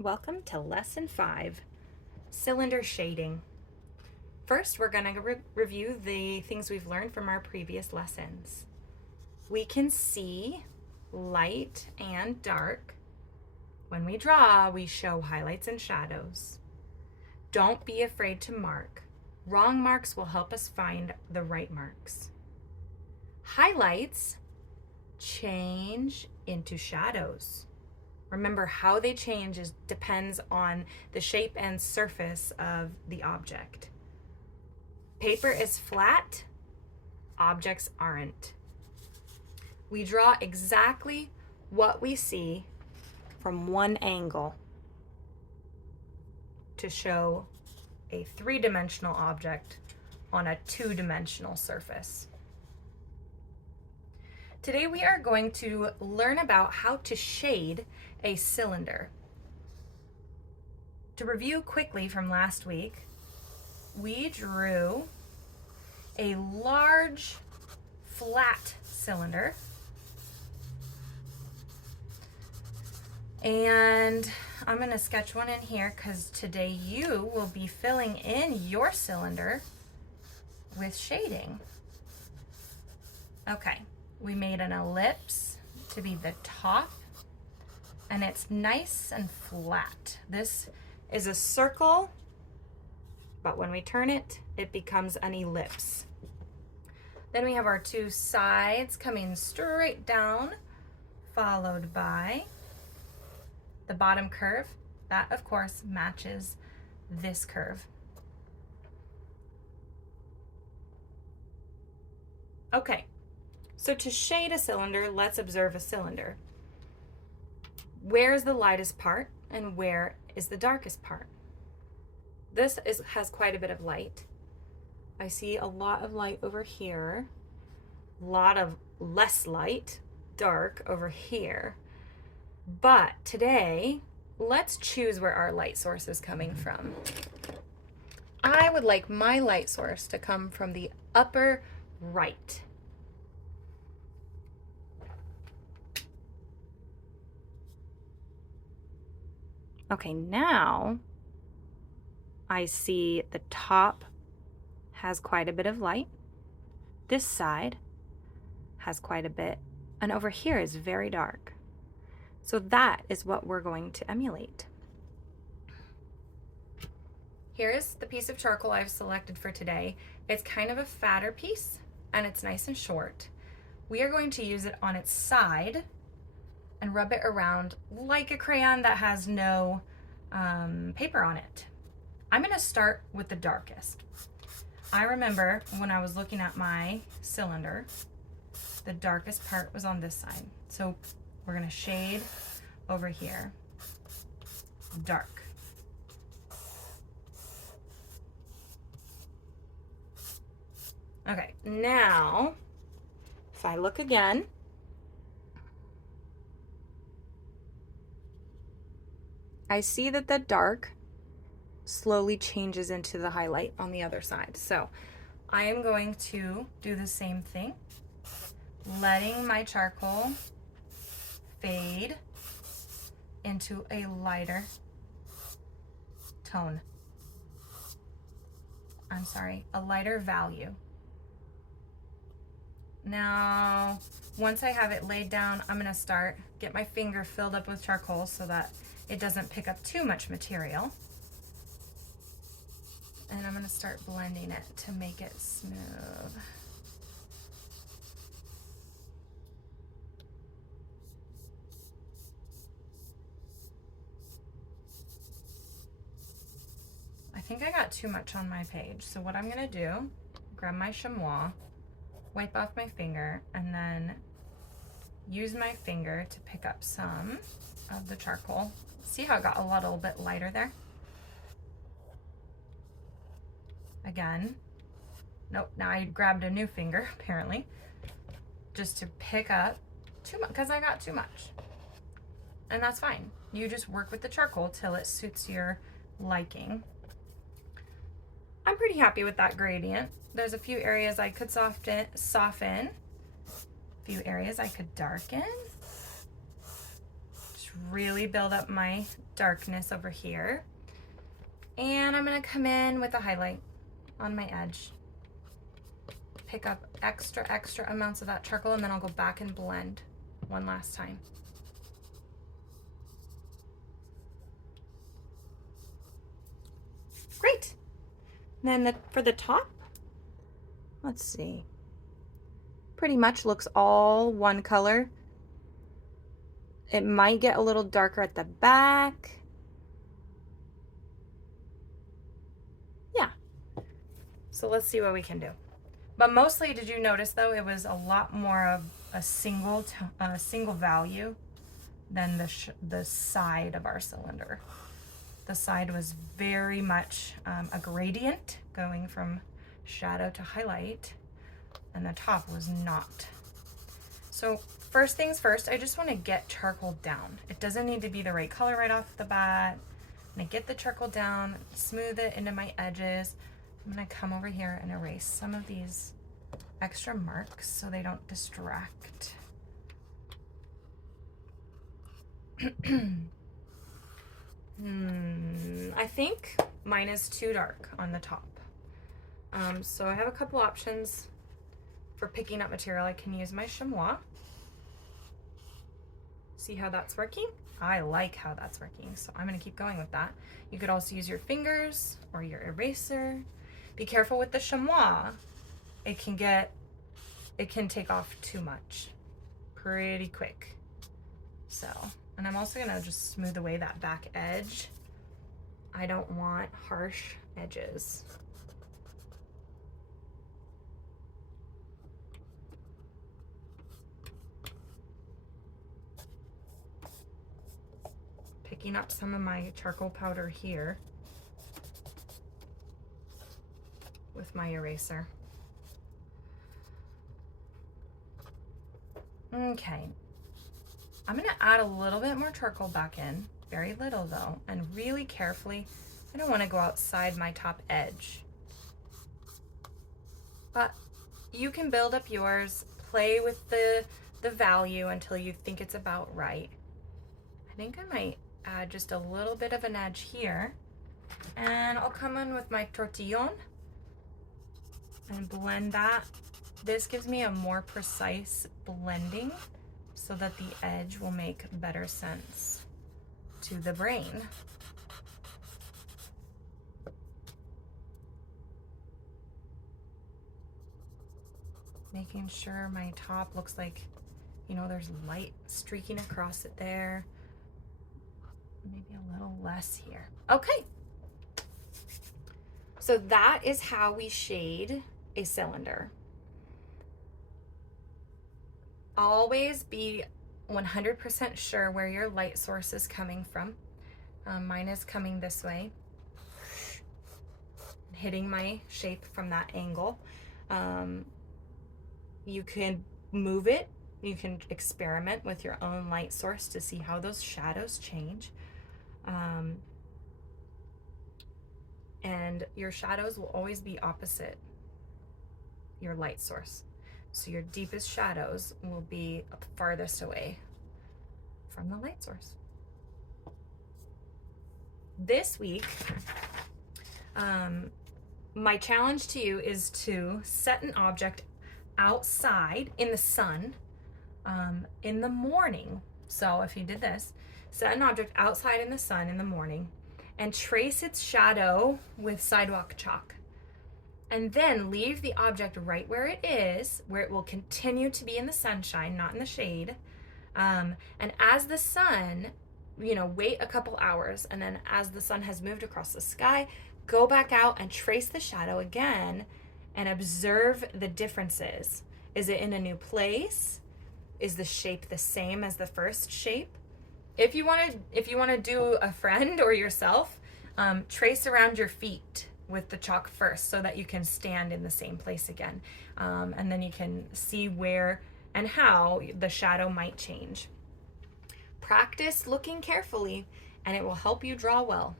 Welcome to Lesson 5, Cylinder Shading. First, we're going to review the things we've learned from our previous lessons. We can see light and dark. When we draw, we show highlights and shadows. Don't be afraid to mark. Wrong marks will help us find the right marks. Highlights change into shadows. Remember, how they change depends on the shape and surface of the object. Paper is flat, objects aren't. We draw exactly what we see from one angle to show a three-dimensional object on a two-dimensional surface. Today we are going to learn about how to shade a cylinder. To review quickly from last week, we drew a large flat cylinder, and I'm going to sketch one in here because today you will be filling in your cylinder with shading. Okay. We made an ellipse to be the top, and it's nice and flat. This is a circle, but when we turn it, it becomes an ellipse. Then we have our two sides coming straight down, followed by the bottom curve. That, of course, matches this curve. Okay. So to shade a cylinder, let's observe a cylinder. Where is the lightest part and where is the darkest part? This has quite a bit of light. I see a lot of light over here, a lot of less light, dark over here. But today, let's choose where our light source is coming from. I would like my light source to come from the upper right. Okay, now I see the top has quite a bit of light. This side has quite a bit, and over here is very dark. So that is what we're going to emulate. Here is the piece of charcoal I've selected for today. It's kind of a fatter piece, and it's nice and short. We are going to use it on its side and rub it around like a crayon that has no paper on it. I'm going to start with the darkest. I remember when I was looking at my cylinder, the darkest part was on this side. So we're going to shade over here, dark. Okay, now if I look again, I see that the dark slowly changes into the highlight on the other side. So I am going to do the same thing, letting my charcoal fade into a lighter tone. I'm sorry, a lighter value. Now, once I have it laid down, I'm gonna get my finger filled up with charcoal so that it doesn't pick up too much material. And I'm gonna start blending it to make it smooth. I think I got too much on my page. So what I'm gonna do, grab my chamois, wipe off my finger, and then use my finger to pick up some of the charcoal. See how it got a little bit lighter there? Again, nope, now I grabbed a new finger, apparently, just to pick up too much, because I got too much. And that's fine. You just work with the charcoal till it suits your liking. I'm pretty happy with that gradient. There's a few areas I could soften, a few areas I could darken. Just just really build up my darkness over here. And I'm gonna come in with a highlight on my edge. Pick up extra amounts of that charcoal, and then I'll go back and blend one last time. Great. Then for the top, let's see. Pretty much looks all one color. It might get a little darker at the back. Yeah. So let's see what we can do. But mostly, did you notice though, it was a lot more of a single value than the side of our cylinder. The side was very much a gradient going from shadow to highlight, and the top was not. So first things first, I just want to get charcoal down. It doesn't need to be the right color right off the bat. I'm gonna get the charcoal down, smooth it into my edges. I'm gonna come over here and erase some of these extra marks so they don't distract. I think mine is too dark on the top. So I have a couple options for picking up material. I can use my chamois. See how that's working? I like how that's working, so I'm gonna keep going with that. You could also use your fingers or your eraser. Be careful with the chamois. It can take off too much pretty quick. So, and I'm also gonna just smooth away that back edge. I don't want harsh edges. Picking up some of my charcoal powder here with my eraser. Okay, I'm gonna add a little bit more charcoal back in, very little though, and really carefully. I don't wanna go outside my top edge. But you can build up yours, play with the value until you think it's about right. I think I might add just a little bit of an edge here, and I'll come in with my tortillon and blend that. This gives me a more precise blending so that the edge will make better sense to the brain. Making sure my top looks like, you know, there's light streaking across it there. Maybe a little less here. Okay. So that is how we shade a cylinder. Always be 100% sure where your light source is coming from. Mine is coming this way, hitting my shape from that angle. You can move it. You can experiment with your own light source to see how those shadows change. And your shadows will always be opposite your light source. So your deepest shadows will be farthest away from the light source. This week, my challenge to you is to set an object outside in the sun in the morning. So if you did this, set an object outside in the sun in the morning and trace its shadow with sidewalk chalk. And then leave the object right where it is, where it will continue to be in the sunshine, not in the shade. And as the sun, you know, wait a couple hours, and then as the sun has moved across the sky, go back out and trace the shadow again and observe the differences. Is it in a new place? Is the shape the same as the first shape? If you want to do a friend or yourself, trace around your feet with the chalk first so that you can stand in the same place again. And then you can see where and how the shadow might change. Practice looking carefully and it will help you draw well.